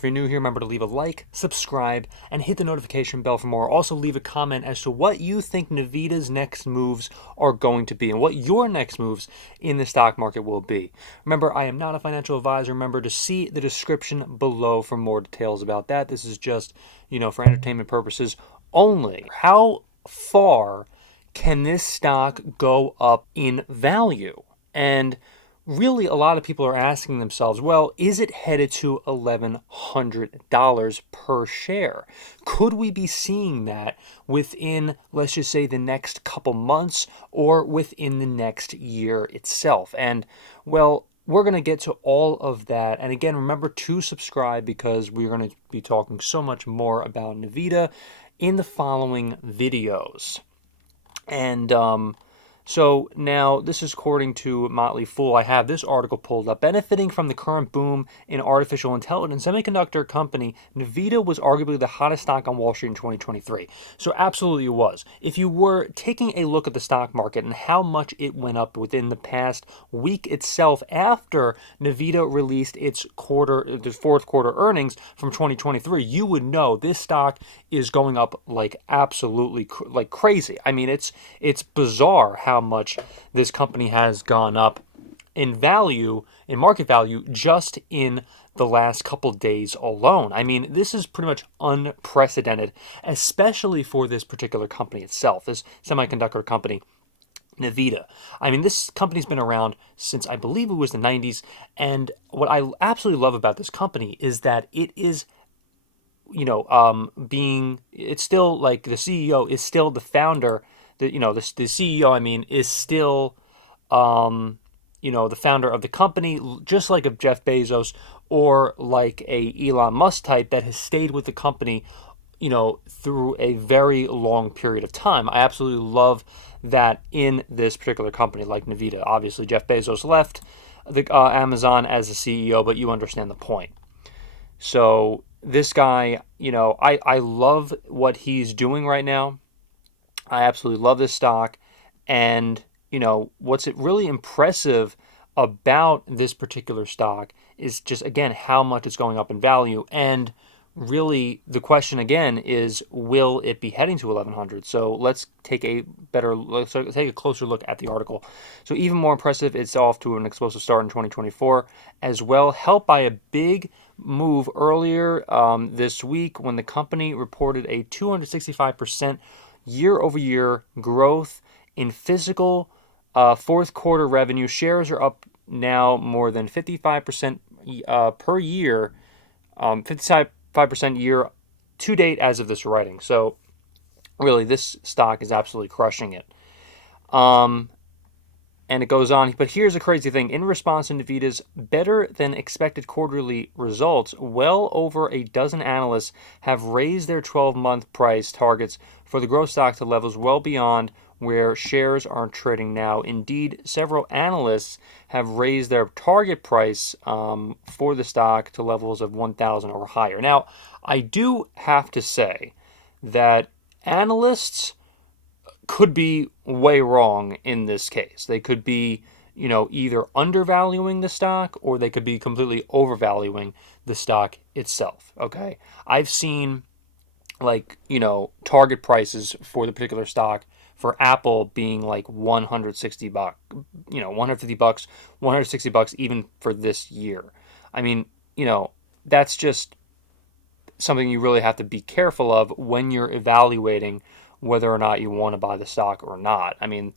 If you're new here, remember to leave a like, subscribe, and hit the notification bell for more. Also, leave a comment as to what you think Nvidia's next moves are going to be and what your next moves in the stock market will be. Remember, I am not a financial advisor. Remember to see the description below for more details about that. This is just, for entertainment purposes only. How far can this stock go up in value? And really, a lot of people are asking themselves, well, is it headed to $1,100 per share? Could we be seeing that within, let's just say, the next couple months or within the next year itself? And, well, we're going to get to all of that. And again, remember to subscribe because we're going to be talking so much more about Nvidia in the following videos. And so now this is according to Motley Fool. I have this article pulled up. Benefiting from the current boom in artificial intelligence, semiconductor company Nvidia was arguably the hottest stock on Wall Street in 2023. So absolutely it was. If you were taking a look at the stock market and how much it went up within the past week itself after Nvidia released its the fourth quarter earnings from 2023, you would know this stock is going up like absolutely like crazy. I mean, it's bizarre how much this company has gone up in value, in market value, just in the last couple days alone. I mean, this is pretty much unprecedented, especially for this particular company itself, this semiconductor company, Nvidia. I mean, this company's been around since I believe it was the 90s, and what I absolutely love about this company is that it is it's still like the CEO is still the founder, the CEO, I mean, is still, the founder of the company, just like of Jeff Bezos or like a Elon Musk type that has stayed with the company, through a very long period of time. I absolutely love that in this particular company like Nvidia. Obviously, Jeff Bezos left the Amazon as the CEO, but you understand the point. So this guy, I love what he's doing right now. I absolutely love this stock. And, what's really impressive about this particular stock is just, again, how much it's going up in value. And really, the question again is, will it be heading to 1100? So let's take a closer look at the article. So even more impressive, it's off to an explosive start in 2024 as well, helped by a big move earlier this week when the company reported a 265% year-over-year growth in physical fourth quarter revenue. Shares are up now more than 55% per year, 55% year to date as of this writing. So really, this stock is absolutely crushing it. And it goes on, but here's a crazy thing. In response to Nvidia's better than expected quarterly results, well over a dozen analysts have raised their 12-month price targets for the growth stock to levels well beyond where shares are trading now. Indeed, several analysts have raised their target price for the stock to levels of 1,000 or higher. Now, I do have to say that analysts could be way wrong in this case. They could be, either undervaluing the stock or they could be completely overvaluing the stock itself. Okay. I've seen target prices for the particular stock for Apple being like 160 bucks, 150 bucks, 160 bucks even for this year. I mean, that's just something you really have to be careful of when you're evaluating whether or not you want to buy the stock or not. I mean,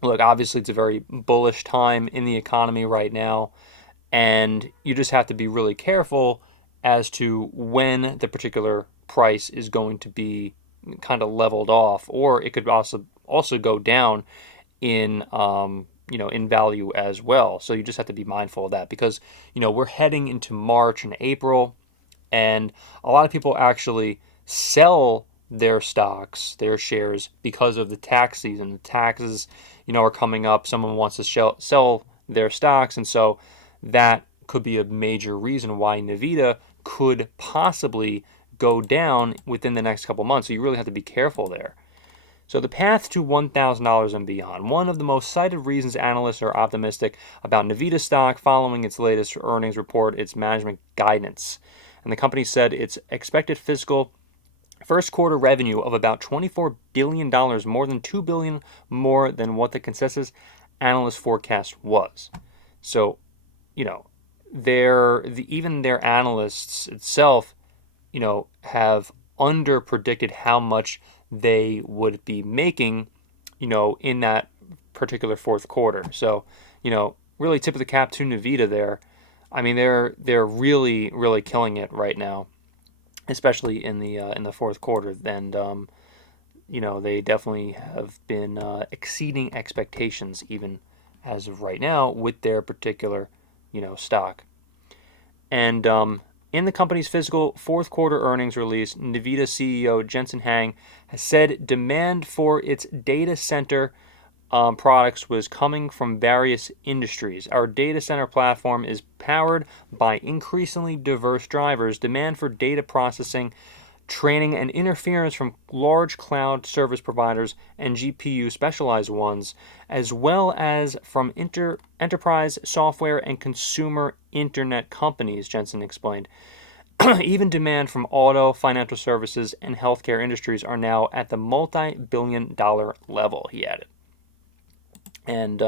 obviously it's a very bullish time in the economy right now, and you just have to be really careful as to when the particular price is going to be kind of leveled off, or it could also go down in in value as well. So you just have to be mindful of that because we're heading into March and April, and a lot of people actually sell their stocks, their shares, because of the tax season. The taxes, are coming up. Someone wants to sell their stocks, and so that could be a major reason why Nvidia could possibly go down within the next couple months. So you really have to be careful there. So the path to $1,000 and beyond. One of the most cited reasons analysts are optimistic about Nvidia stock following its latest earnings report, its management guidance. And the company said its expected fiscal first quarter revenue of about $24 billion, more than $2 billion more than what the consensus analyst forecast was. So, you know, even their analysts itself, have under predicted how much they would be making, in that particular fourth quarter. So, really tip of the cap to Nvidia there. I mean, they're really really killing it right now, especially in the fourth quarter. And they definitely have been exceeding expectations even as of right now with their particular stock. And in the company's fiscal fourth quarter earnings release, Nvidia CEO Jensen Huang has said demand for its data center products was coming from various industries. Our data center platform is powered by increasingly diverse drivers. Demand for data processing, training, and interference from large cloud service providers and GPU specialized ones, as well as from enterprise software and consumer internet companies, Jensen explained. Even demand from auto, financial services, and healthcare industries are now at the multi-billion-dollar level, he added. And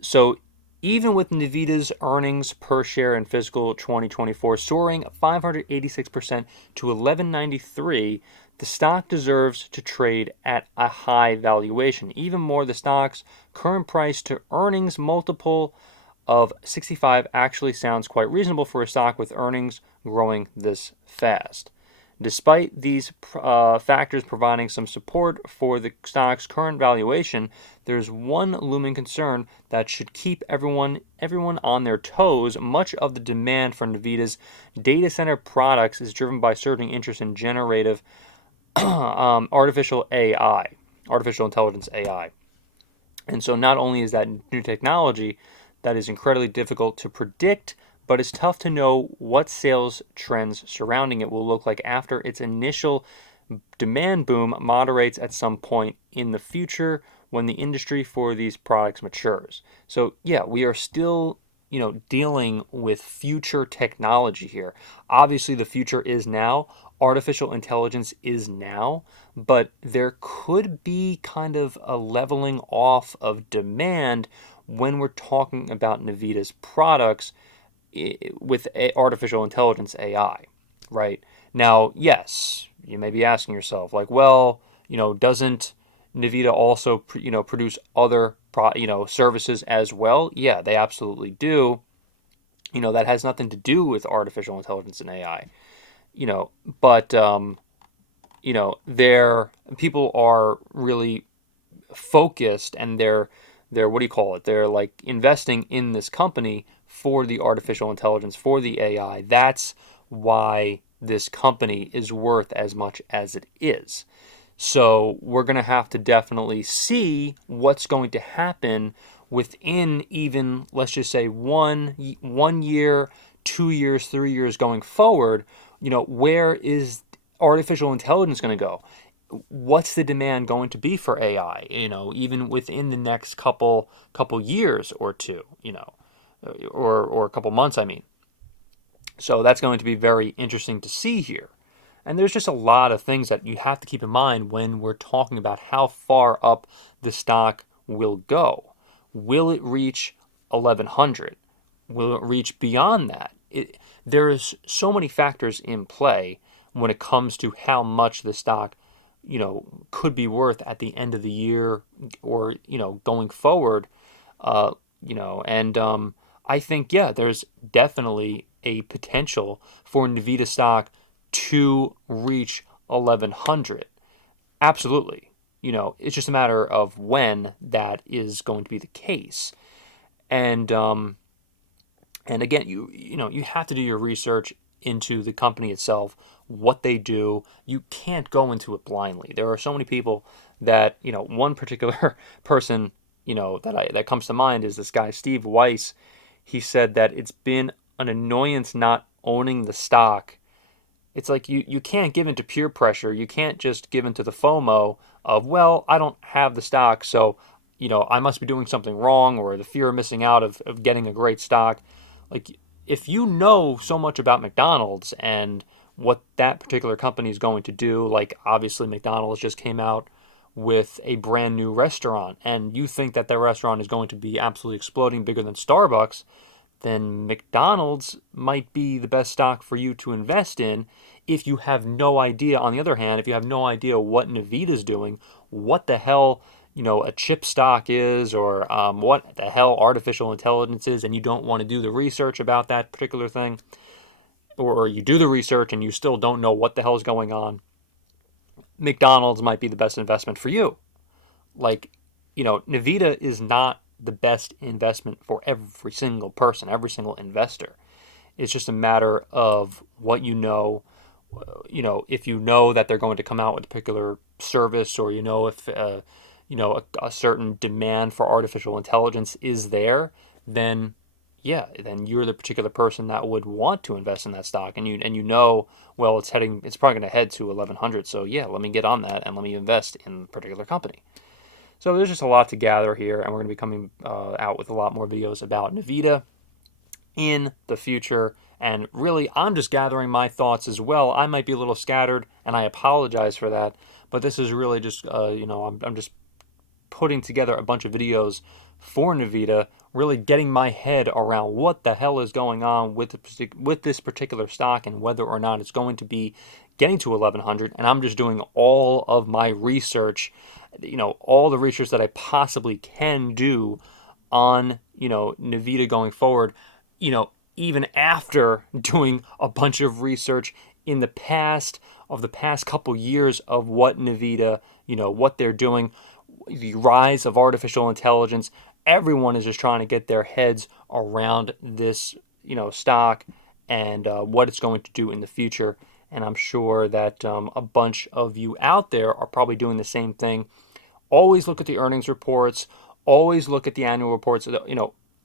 so even with Nvidia's earnings per share in fiscal 2024 soaring 586% to $11.93, the stock deserves to trade at a high valuation. Even more, the stock's current price to earnings multiple of 65 actually sounds quite reasonable for a stock with earnings growing this fast. Despite these factors providing some support for the stock's current valuation, there's one looming concern that should keep everyone on their toes. Much of the demand for Nvidia's data center products is driven by surging interest in generative artificial intelligence AI. And so not only is that new technology that is incredibly difficult to predict, but it's tough to know what sales trends surrounding it will look like after its initial demand boom moderates at some point in the future when the industry for these products matures. So yeah, we are still dealing with future technology here. Obviously the future is now. Artificial intelligence is now, but there could be kind of a leveling off of demand when we're talking about Nvidia's products with artificial intelligence AI, right? Now, yes, you may be asking yourself, like, well, doesn't Nvidia also, produce other, services as well? Yeah, they absolutely do. That has nothing to do with artificial intelligence and AI. But their people are really focused, and they're what do you call it? They're like investing in this company for the artificial intelligence, for the AI. That's why this company is worth as much as it is. So we're going to have to definitely see what's going to happen within even, let's just say, one year, 2 years, 3 years going forward. Where is artificial intelligence going to go? What's the demand going to be for AI? Even within the next couple years or two, or a couple months, I mean. So that's going to be very interesting to see here. And there's just a lot of things that you have to keep in mind when we're talking about how far up the stock will go. Will it reach 1100? Will it reach beyond that? There's so many factors in play when it comes to how much the stock could be worth at the end of the year, or going forward. And I think, yeah, there's definitely a potential for Nvidia stock to reach 1100. Absolutely. It's just a matter of when that is going to be the case. And again, you have to do your research into the company itself, what they do. You can't go into it blindly. There are so many people that, one particular person, that comes to mind is this guy, Steve Weiss. He said that it's been an annoyance not owning the stock. It's like you can't give in to peer pressure. You can't just give in to the FOMO of, well, I don't have the stock, so I must be doing something wrong, or the fear of missing out of getting a great stock. Like, if you know so much about McDonald's and what that particular company is going to do, like obviously McDonald's just came out with a brand new restaurant, and you think that their restaurant is going to be absolutely exploding bigger than Starbucks, then McDonald's might be the best stock for you to invest in. If you have no idea, on the other hand, if you have no idea what Nvidia's doing, what the hell, a chip stock is, or what the hell artificial intelligence is, and you don't want to do the research about that particular thing, or you do the research and you still don't know what the hell is going on, McDonald's might be the best investment for you. Like, Nvidia is not the best investment for every single person, every single investor. It's just a matter of what you know. If you know that they're going to come out with a particular service, or if a certain demand for artificial intelligence is there, then yeah, then you're the particular person that would want to invest in that stock, and well, it's probably going to head to 1100. So yeah, let me get on that and let me invest in a particular company. So there's just a lot to gather here, and we're going to be coming out with a lot more videos about Nvidia in the future. And really, I'm just gathering my thoughts as well. I might be a little scattered, and I apologize for that. But this is really just, I'm just putting together a bunch of videos for Nvidia, really getting my head around what the hell is going on with this particular stock and whether or not it's going to be getting to 1100. And I'm just doing all of my research, all the research that I possibly can do on, Nvidia going forward, even after doing a bunch of research in the past couple years of what Nvidia, what they're doing, the rise of artificial intelligence. Everyone is just trying to get their heads around this, stock and what it's going to do in the future. And I'm sure that a bunch of you out there are probably doing the same thing. Always look at the earnings reports. Always look at the annual reports.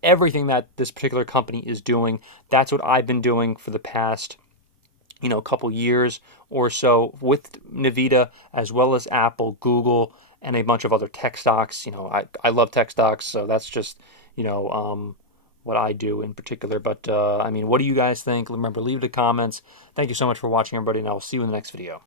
Everything that this particular company is doing. That's what I've been doing for the past couple years or so with Nvidia, as well as Apple, Google, and a bunch of other tech stocks. I love tech stocks, so that's just what I do in particular. But what do you guys think? Remember, leave the comments. Thank you so much for watching, everybody, and I will see you in the next video.